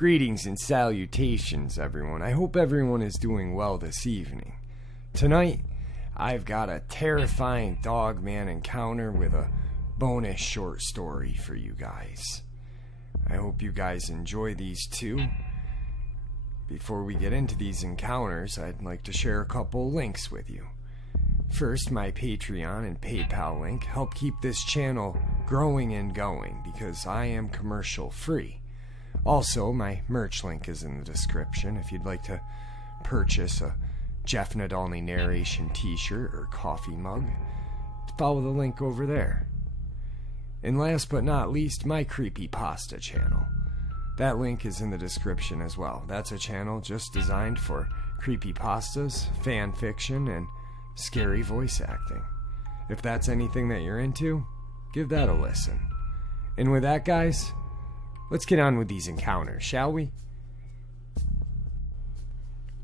Greetings and salutations, everyone. I hope everyone is doing well this evening. Tonight, I've got a terrifying Dogman encounter with a bonus short story for you guys. I hope you guys enjoy these too. Before we get into these encounters, I'd like to share a couple links with you. First, my Patreon and PayPal link help keep this channel growing and going because I am commercial free. Also, my merch link is in the description if you'd like to purchase a Jeff Nadolny narration t-shirt or coffee mug. Follow the link over there. And last but not least, my creepypasta channel. That link is in the description as well. That's a channel just designed for creepypastas, fan fiction, and scary voice acting. If that's anything that you're into, give that a listen. And with that, guys, let's get on with these encounters, shall we?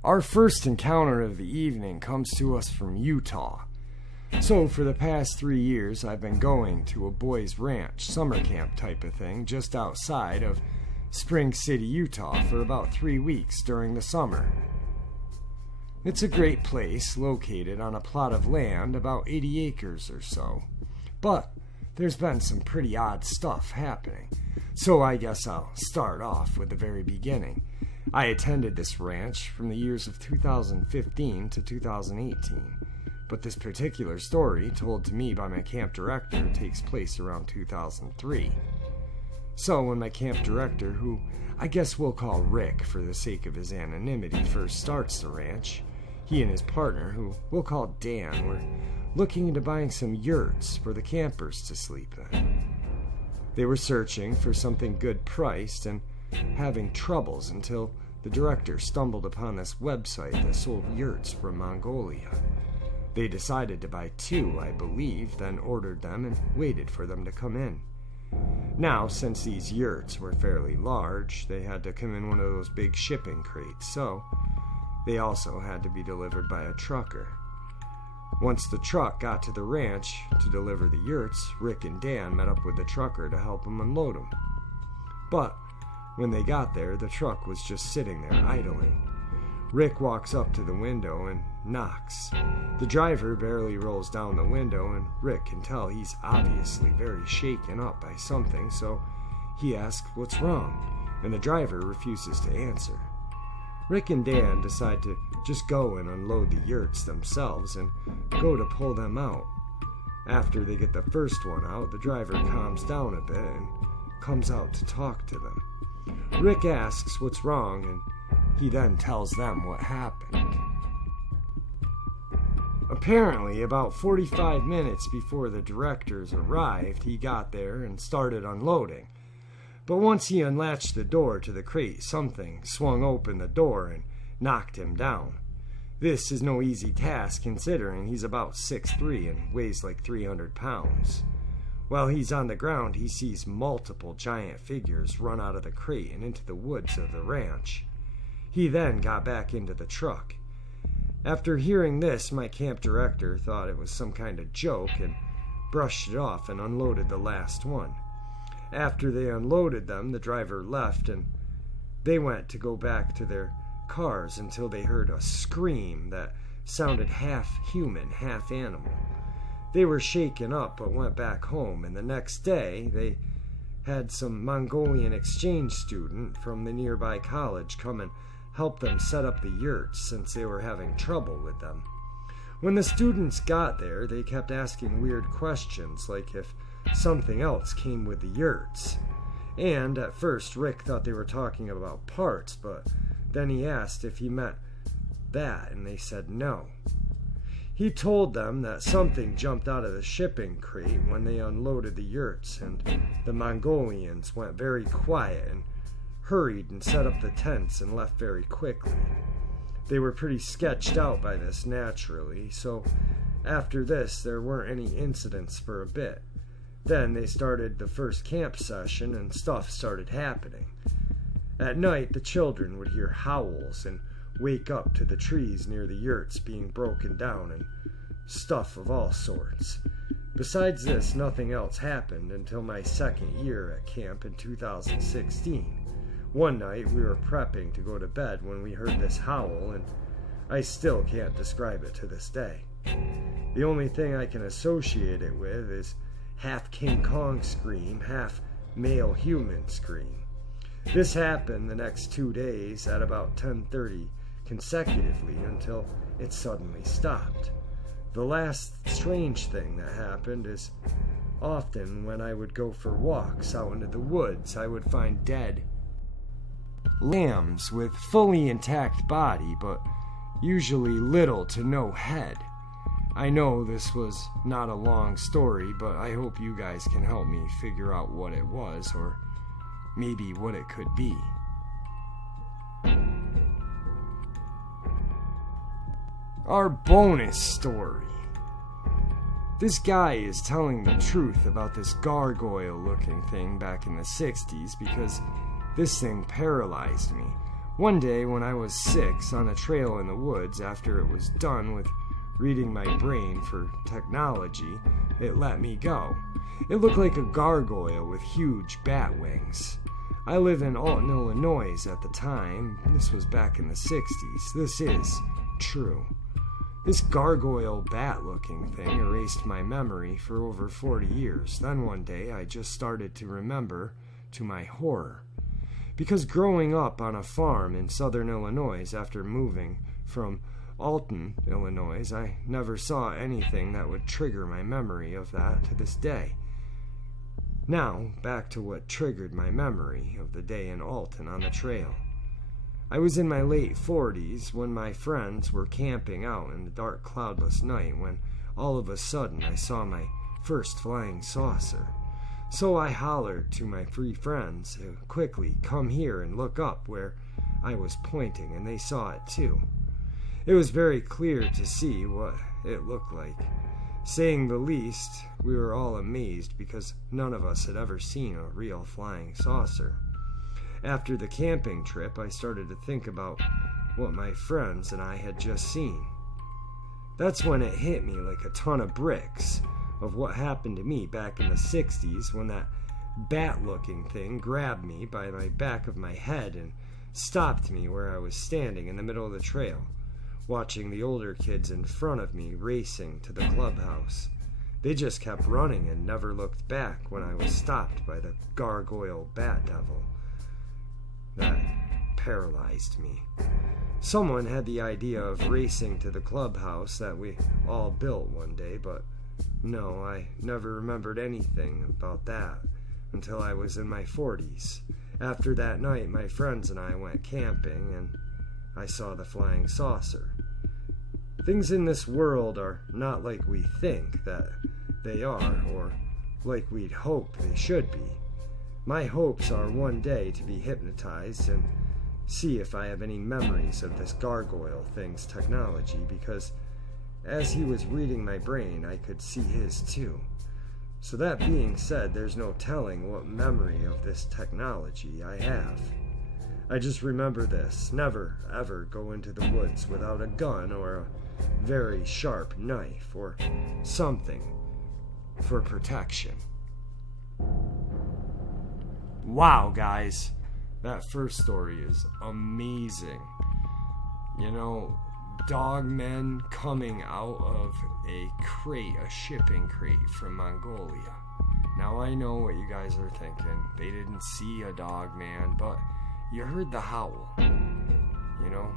Our first encounter of the evening comes to us from Utah. So, for the past 3 years, I've been going to a boys' ranch, summer camp type of thing, just outside of Spring City, Utah, for about 3 weeks during the summer. It's a great place, located on a plot of land about 80 acres or so. But there's been some pretty odd stuff happening. So I guess I'll start off with the very beginning. I attended this ranch from the years of 2015 to 2018. But this particular story, told to me by my camp director, takes place around 2003. So when my camp director, who I guess we'll call Rick for the sake of his anonymity, first starts the ranch, he and his partner, who we'll call Dan, were looking into buying some yurts for the campers to sleep in. They were searching for something good priced and having troubles until the director stumbled upon this website that sold yurts from Mongolia. They decided to buy 2, I believe, then ordered them and waited for them to come in. Now, since these yurts were fairly large, they had to come in one of those big shipping crates, so they also had to be delivered by a trucker. Once the truck got to the ranch to deliver the yurts, Rick and Dan met up with the trucker to help him unload them. But when they got there, the truck was just sitting there idling. Rick walks up to the window and knocks. The driver barely rolls down the window, and Rick can tell he's obviously very shaken up by something, so he asks what's wrong, and the driver refuses to answer. Rick and Dan decide to just go and unload the yurts themselves and go to pull them out. After they get the first one out, the driver calms down a bit and comes out to talk to them. Rick asks what's wrong, and he then tells them what happened. Apparently, about 45 minutes before the directors arrived, he got there and started unloading. But once he unlatched the door to the crate, something swung open the door and knocked him down. This is no easy task considering he's about 6'3" and weighs like 300 pounds. While he's on the ground, he sees multiple giant figures run out of the crate and into the woods of the ranch. He then got back into the truck. After hearing this, my camp director thought it was some kind of joke and brushed it off and unloaded the last one. After they unloaded them, the driver left and they went to go back to their cars until they heard a scream that sounded half human, half animal. They were shaken up but went back home, and the next day they had some Mongolian exchange student from the nearby college come and help them set up the yurts since they were having trouble with them. When the students got there, they kept asking weird questions like if something else came with the yurts. And at first Rick thought they were talking about parts, but then he asked if he meant that, and they said no. He told them that something jumped out of the shipping crate when they unloaded the yurts, and the Mongolians went very quiet and hurried and set up the tents and left very quickly. They were pretty sketched out by this naturally, so after this there weren't any incidents for a bit. Then they started the first camp session and stuff started happening. At night, the children would hear howls and wake up to the trees near the yurts being broken down and stuff of all sorts. Besides this, nothing else happened until my second year at camp in 2016, One night we were prepping to go to bed when we heard this howl, and I still can't describe it to this day. The only thing I can associate it with is half King Kong scream, half male human scream. This happened the next 2 days at about 10:30 consecutively until it suddenly stopped. The last strange thing that happened is often when I would go for walks out into the woods, I would find dead lambs with fully intact body, but usually little to no head. I know this was not a long story, but I hope you guys can help me figure out what it was, or maybe what it could be. Our bonus story. This guy is telling the truth about this gargoyle-looking thing back in the 60s because this thing paralyzed me. One day when I was 6 on a trail in the woods after it was done with reading my brain for technology, it let me go. It looked like a gargoyle with huge bat wings. I live in Alton, Illinois at the time. This was back in the 60s. This is true. This gargoyle bat-looking thing erased my memory for over 40 years. Then one day I just started to remember, to my horror. Because growing up on a farm in southern Illinois after moving from Alton, Illinois, I never saw anything that would trigger my memory of that to this day. Now, back to what triggered my memory of the day in Alton on the trail. I was in my late 40s when my friends were camping out in the dark, cloudless night when all of a sudden I saw my first flying saucer. So I hollered to my 3 friends to quickly come here and look up where I was pointing, and they saw it too. It was very clear to see what it looked like. Saying the least, we were all amazed because none of us had ever seen a real flying saucer. After the camping trip, I started to think about what my friends and I had just seen. That's when it hit me like a ton of bricks of what happened to me back in the 60s when that bat-looking thing grabbed me by my back of my head and stopped me where I was standing in the middle of the trail, watching the older kids in front of me racing to the clubhouse. They just kept running and never looked back when I was stopped by the gargoyle bat devil. That paralyzed me. Someone had the idea of racing to the clubhouse that we all built one day, but no, I never remembered anything about that until I was in my 40s. After that night, my friends and I went camping, and I saw the flying saucer. Things in this world are not like we think that they are, or like we'd hope they should be. My hopes are one day to be hypnotized and see if I have any memories of this gargoyle thing's technology, because as he was reading my brain, I could see his too. So that being said, there's no telling what memory of this technology I have. I just remember this: never ever go into the woods without a gun or a very sharp knife or something for protection. Wow, guys, that first story is amazing. You know, Dogman coming out of a shipping crate from Mongolia. Now I know what you guys are thinking. They didn't see a Dogman, but you heard the howl, you know?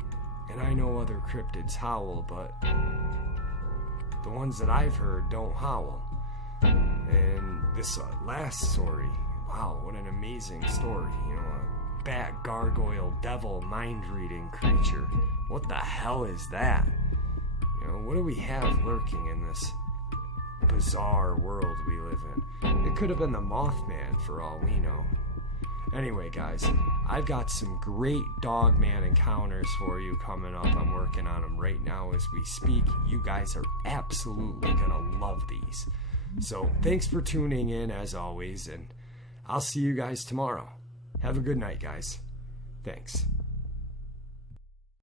And I know other cryptids howl, but the ones that I've heard don't howl. And this last story, wow, what an amazing story. You know, a bat, gargoyle, devil, mind-reading creature. What the hell is that? You know, what do we have lurking in this bizarre world we live in? It could have been the Mothman for all we know. Anyway, guys, I've got some great Dogman encounters for you coming up. I'm working on them right now as we speak. You guys are absolutely gonna love these. So thanks for tuning in as always, and I'll see you guys tomorrow. Have a good night, guys. Thanks.